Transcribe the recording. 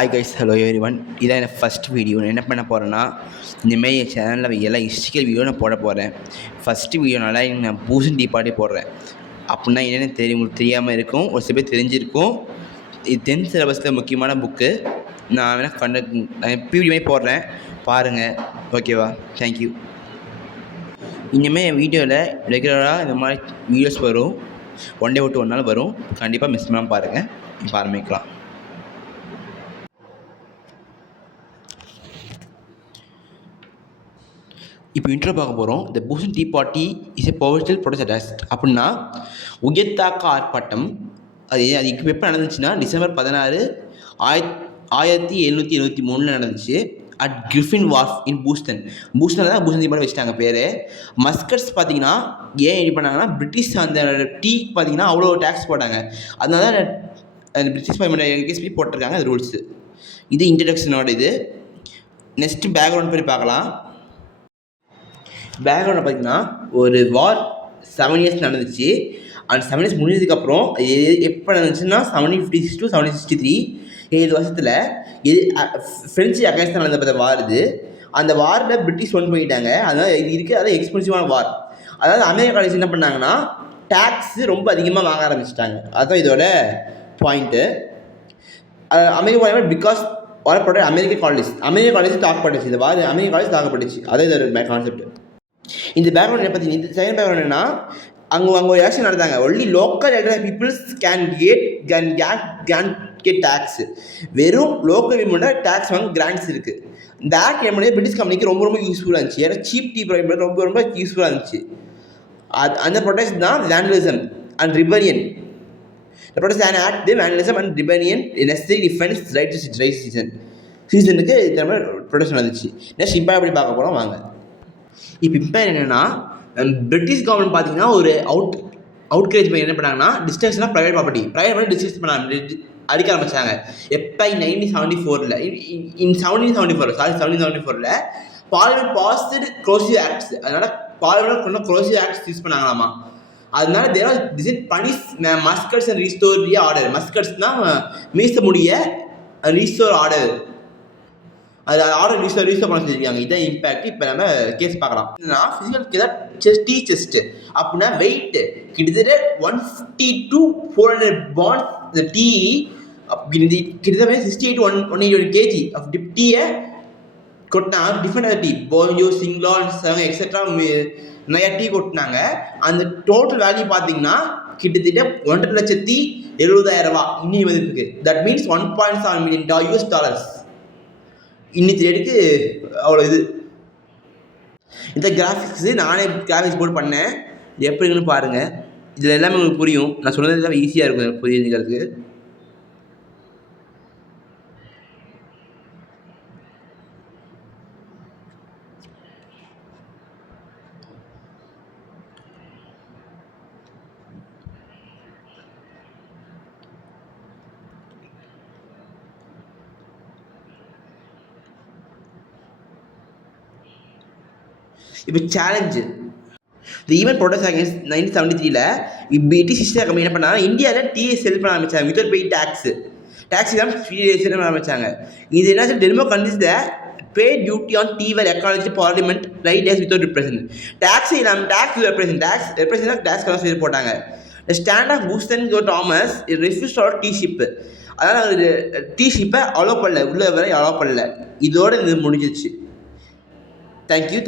Hi guys, hello every one. இதான் எனக்கு first video. நான் என்ன பண்ண போகிறேன்னா, இந்தமாரி என் சேனலில் எல்லாம் ஹிஸ்ட்ரிக்கல் வீடியோ நான் போட போகிறேன். ஃபஸ்ட்டு வீடியோனால நான் பூசன் டீ பார்ட்டி போடுறேன். அப்படின்னா என்னென்னு உங்களுக்கு தெரியாமல் இருக்கும், ஒரு சில பேர் தெரிஞ்சிருக்கும். இது 10th சிலபஸில் முக்கியமான புக்கு. நான் வேணால் நான் வீடியோ மாதிரி போடுறேன், பாருங்கள். ஓகேவா? தேங்க்யூ. இனிமேல் என் வீடியோவில் ரெகுலராக இந்த மாதிரி வீடியோஸ் வரும். ஒன் டே விட்டு ஒரு நாள் வரும். கண்டிப்பாக மிஸ் பண்ணாமல் பாருங்கள். இப்போ ஆரம்பிக்கலாம். இப்போ இன்ட்ரோ பார்க்க போகிறோம். The Boston tea party is a powerful protest. அப்படின்னா உயர்த்தாக்க ஆர்ப்பாட்டம். அது இப்போ எப்போ நடந்துச்சுன்னா டிசம்பர் 16, 1773 நடந்துச்சு. அட் கிரிஃபின் வார்ஃப் இன் பூஸ்டன். பூஸ்டனில் தான் பூசன் டீ பார்ட்டி வச்சுட்டாங்க பேர். மஸ்கட்ஸ் பார்த்தீங்கன்னா ஏன் இது பண்ணாங்கன்னா, பிரிட்டிஷ் அந்த டீ பார்த்தீங்கன்னா அவ்வளோ டேக்ஸ் போட்டாங்க. அதனால அந்த பிரிட்டிஷ் கவர்மெண்ட் போட்டிருக்காங்க அது ரூல்ஸு. இது இன்ட்ரடக்ஷனோட இது. நெக்ஸ்ட்டு பேக்ரவுண்ட் போய் பார்க்கலாம். பேக்ரவுண்டில் பார்த்திங்கன்னா ஒரு வார் 7 years நடந்துச்சு. அந்த 7 years முடிஞ்சதுக்கப்புறம் எப்போ நடந்துச்சுன்னா 1756 to 1763 7 வருஷத்தில் ஃப்ரெஞ்சு அகேன்ஸ்டாக நடந்த வார் இது. அந்த வாரில் பிரிட்டிஷ் ஒன் பண்ணிட்டாங்க. அதனால் இது இருக்குது, அதாவது எக்ஸ்பென்சிவான வார். அதாவது அமெரிக்கா காலேஜ் என்ன பண்ணாங்கன்னா டேக்ஸு ரொம்ப அதிகமாக வாங்க ஆரம்பிச்சிட்டாங்க. அதுதான் இதோட point. America because war American college தாக்கப்பட்டுச்சு. இந்த வார் அமெரிக்கன் காலேஜ் தாக்கப்பட்டுச்சு. அதான் இதோட கான்செப்ட். இந்த பேக்ரவுண்ட் என்ன பற்றி, இந்த செகண்ட் பேக்ரவுண்ட் என்னன்னா, அங்கே ஒரு எலெக்ஷன் நடந்தாங்க. Only local elected peoples can get tax. வெறும் லோக்கல் பீப்புளோட டேக்ஸ் வாங்க கிராண்ட்ஸ் இருக்குது. இந்த ஆக்ட் என்னுடைய பிரிட்டிஷ் கம்பெனிக்கு ரொம்ப யூஸ்ஃபுல்லாக இருந்துச்சு. ஏன்னா சீப் டீ ப்ரைவேட் ரொம்ப யூஸ்ஃபுல்லாக இருந்துச்சு. அந்த ப்ரொடெஸ்ட் தான் vandalism and rebellion. The protest an act the vandalism and rebellion necessary defense right to சீசனுக்கு இந்த மாதிரி ப்ரொடெஸ்ட் நடந்துச்சு. நெக்ஸ்ட் இம்பேர் எப்படி பார்க்க போகிறோம் வாங்க. இப்போ இம்பேர் என்னென்னா, பிரிட்டிஷ் கவர்மெண்ட் பார்த்தீங்கன்னா ஒரு அவுட்கிரேஜ் பண்ணி என்ன பண்ணாங்கன்னா, டிஸ்ட்ரக்ஷனாக ப்ரைவேட் ப்ராப்பர்ட்டி டிஸ்ட்ரக்ட் பண்ண அடிக்க ஆரம்பிச்சாங்க. எப்போ 1974 1774 பார்லிமெண்ட் பாஸ்டு க்ளோசிவ் ஆக்ட்ஸ். அதனால் பார்லிமெண்ட் கொண்ட க்ளோசிவ் ஆக்ட்ஸ் யூஸ் பண்ணாங்களாமா. அதனால their design punish Massachusetts and restore order. மஸ்கட்ஸ்னால் மீச முடிய ரீஸ்டோர் ஆர்டர். அது ஆர்டர் ரீஸ்டோர் பண்ண சொல்லியிருக்காங்க. இதான் இம்பேக்ட். இப்போ நம்ம கேஸ் பார்க்கலாம். ஃபிசிக்கல் டீ செஸ்ட் அப்படின்னா வெயிட் கிட்டத்தட்ட 150 to 400 பாண்ட். இந்த டீ கிட்டத்தட்ட 68 to 180 kg ஆஃப் டீயை கொட்டினா டிஃப்ரெண்ட் டீ போயோ சிங்லான் எக்ஸெட்ரா நிறைய டீ கொட்டினாங்க. அந்த டோட்டல் வேல்யூ பார்த்தீங்கன்னா கிட்டத்தட்ட 1,70,70,000 ரூபா இன்னி மதிப்புக்கு. தட் மீன்ஸ் $1.7 million இன்னிக்கு ரேட்டுக்கு அவ்வளோ. இந்த கிராஃபிக்ஸு நானே கிராஃபிக்ஸ் போர்ட் பண்ணேன். எப்படின்னு பாருங்கள். இதில் எல்லாமே உங்களுக்கு புரியும். நான் சொன்னது எல்லாம் ஈஸியாக இருக்கும் புரிஞ்சுக்கிறதுக்கு. இப்போ challenge the even protest against 1973 British east company என்ன பண்ணாங்கன்னா, இந்தியாவில் டீயை செல் பண்ண ஆரம்பிச்சாங்க வித்தவுட் பெய் டேக்ஸ் தான் செல் பண்ண ஆரம்பிச்சாங்க. இது என்ன demo countries the pay duty on tea well ecology parliament right tax without represent. Tax இல்லாமல் டேக்ஸ் டேக்ஸ் கலந்து போட்டாங்க. Stand off Boston Thomas refuse tea ship. அதனால் அவர் டீ ஷிப்பை அலோவ் பண்ணல, உள்ள வரை அலோவ் பண்ணல. இதோடு இது முடிஞ்சிச்சு. தேங்க்யூ.